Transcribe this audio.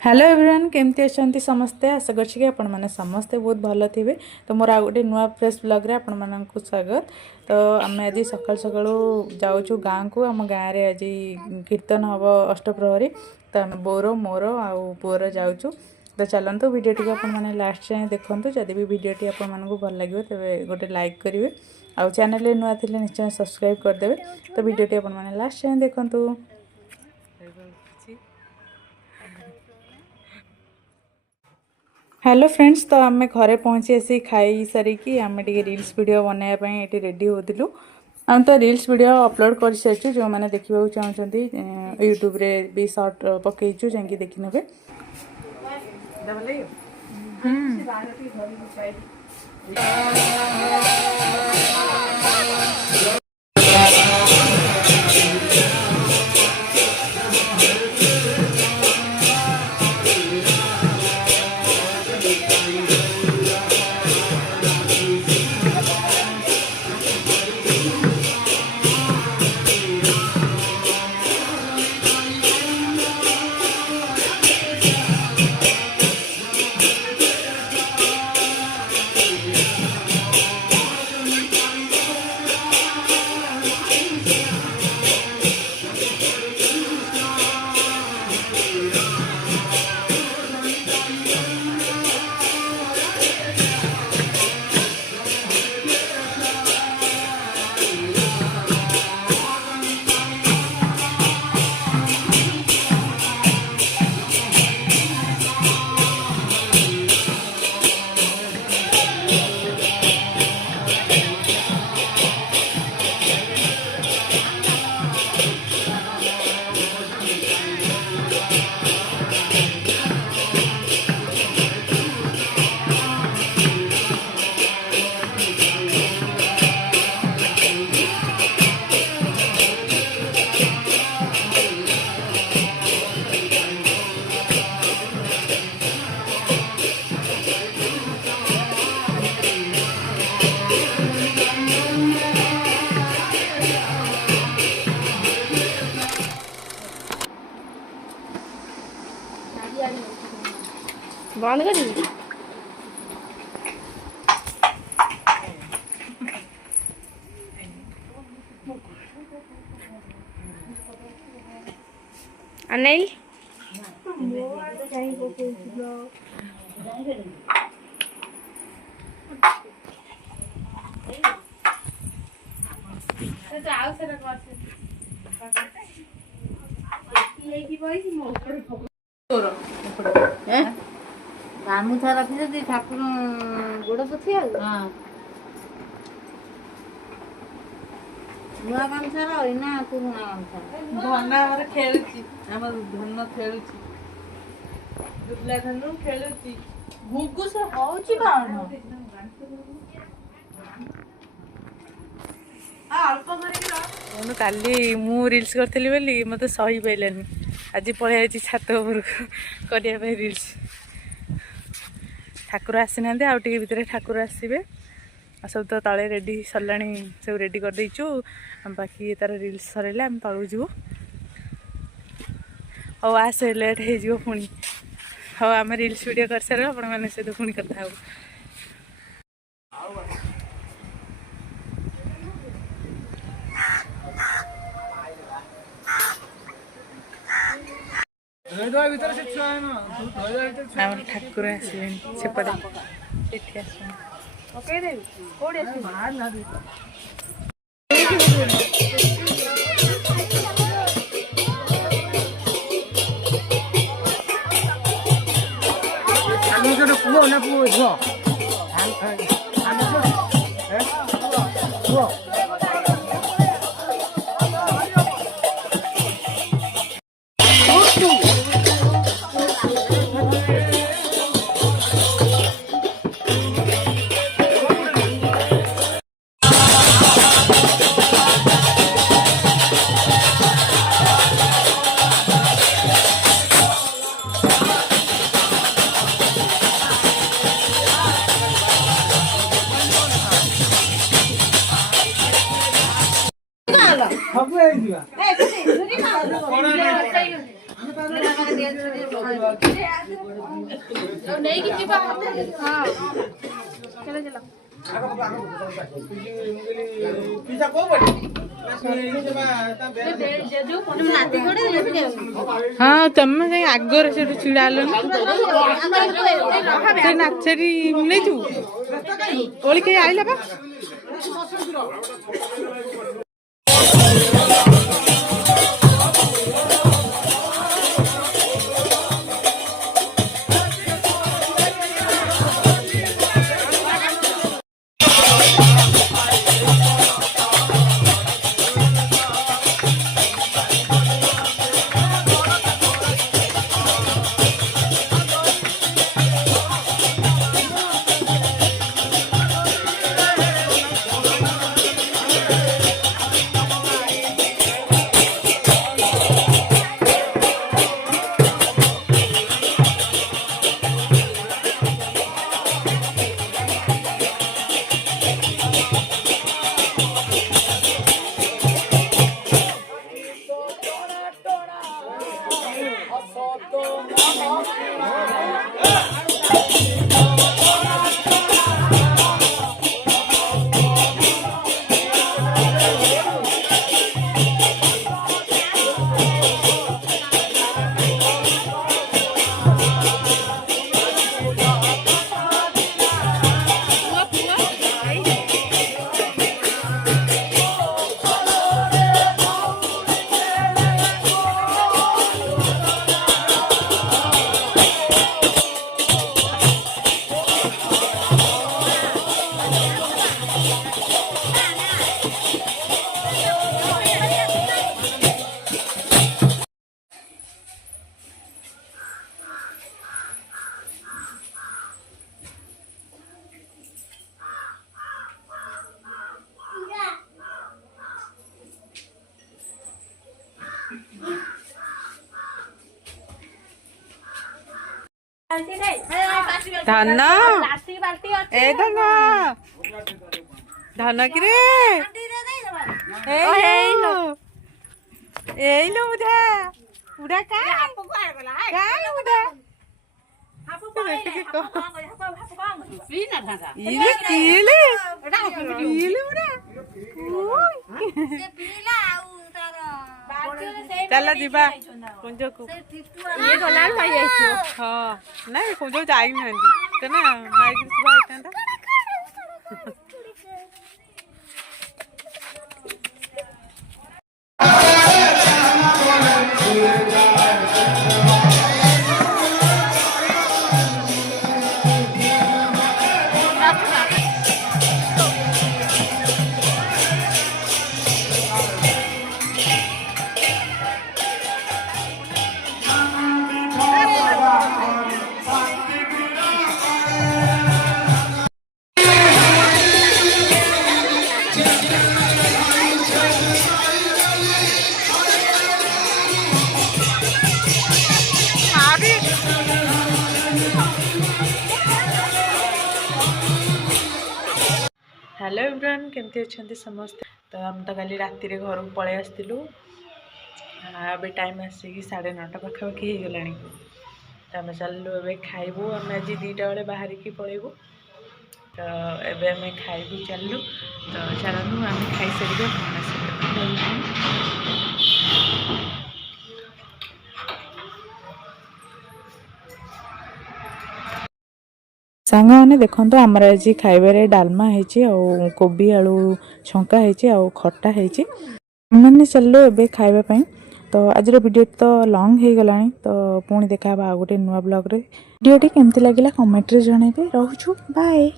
Hello everyone केमती अच्छा समस्ते आशा करछि कि आपण माने समस्ते बहुत भल थे। तो मोर आ गोटे नुआ फ्रेश ब्लॉग रे आपण माननकु स्वागत। तो आम आज सकाल सकाल जाऊँ गाँ को आम गाँव में आज कीर्तन हम अष्टप्रहरी। तो आम बोर मोर आउ पुअर जाऊँ। तो चलतु भिडियो आपण मैंने लास्ट जाए देखूँ। जदि भी भिडियो आपण मानक भल लगे तेज गोटे लाइक करेंगे आउ चैनल नुआ थे निश्चय सब्सक्राइब करदे। तो भिडियो आपण मैंने लास्ट जाए देखूँ। हेलो फ्रेंड्स, तो आम घरे पहुँची आसी खाई सारिकी आम रील्स वीडियो बनाइबा ये रेडी होलु। आम तो रील्स वीडियो अपलोड कर सारी जो मैंने देखा चाहते यूट्यूब रे भी सर्ट पकईचु जाकि देखी ने। बंद कर दी अनिल गामुछा रखी ठाकुर गोड़ पोछिया नुआ गामुछा रही पुरुणा गामुछा धन खेलुची आम धन खेलुची दुबला धनु खेलुची भूगुस होउची कौन काली मु रील्स करथली बोली मते सही पाइलानी आज पळै आइची छात ऊपर करिया पे रील्स। ठाकुर आसी ना आउ टिके भितर ठाकुर आसबे आ सब तो तले रेडी सरलाणी सब रेडी कर देइचु। बाकी तार रील्स सरले हम तळु जीवु औ आस लेट हे जीवो पुणी औ आम रील्स वीडियो कर सार आपण माने से पुणी कथा हो। आम ठाकुर आसले सेपटे एठी आसले ओके दे कोडी आसी बाहर ना दे आमी जो पुओ ना पुओ जो आमी जो पुओ ସବୁ ହେଇଯିବା हाँ तुम कहीं आगर से छिड़ा लो नाच नहीं तू ओली कहीं आइला बा धन ए धन धन कि बुधा बुढ़ा चल जीवा कुंज को हाँ ना कुंज जाई ना नाइक हेलो एवरीवन केमती अच्छा समस्त तो हम तो काली राति रे घर को पलि आसलु अभी टाइम आसिक 9:30 पाखापाखि हो गला तो आम चलू ए खाइबू आम आज 2टा बेले बाहर की पलैबू तो एबे आम खाइबू चलू तो चलू आम खाई सारे सांग मैंने देखो आमर आज खाइबार डालमा है कोबी आलू छंका है खटा है मैंने चलो ए खाइबापी तो आज वीडियो तो लॉन्ग हो गला तो पुणी देखा आ गोटे नुआ ब्लॉग रे वीडियो केमती लगे कमेंट रे जनइबे रहूछु बाय।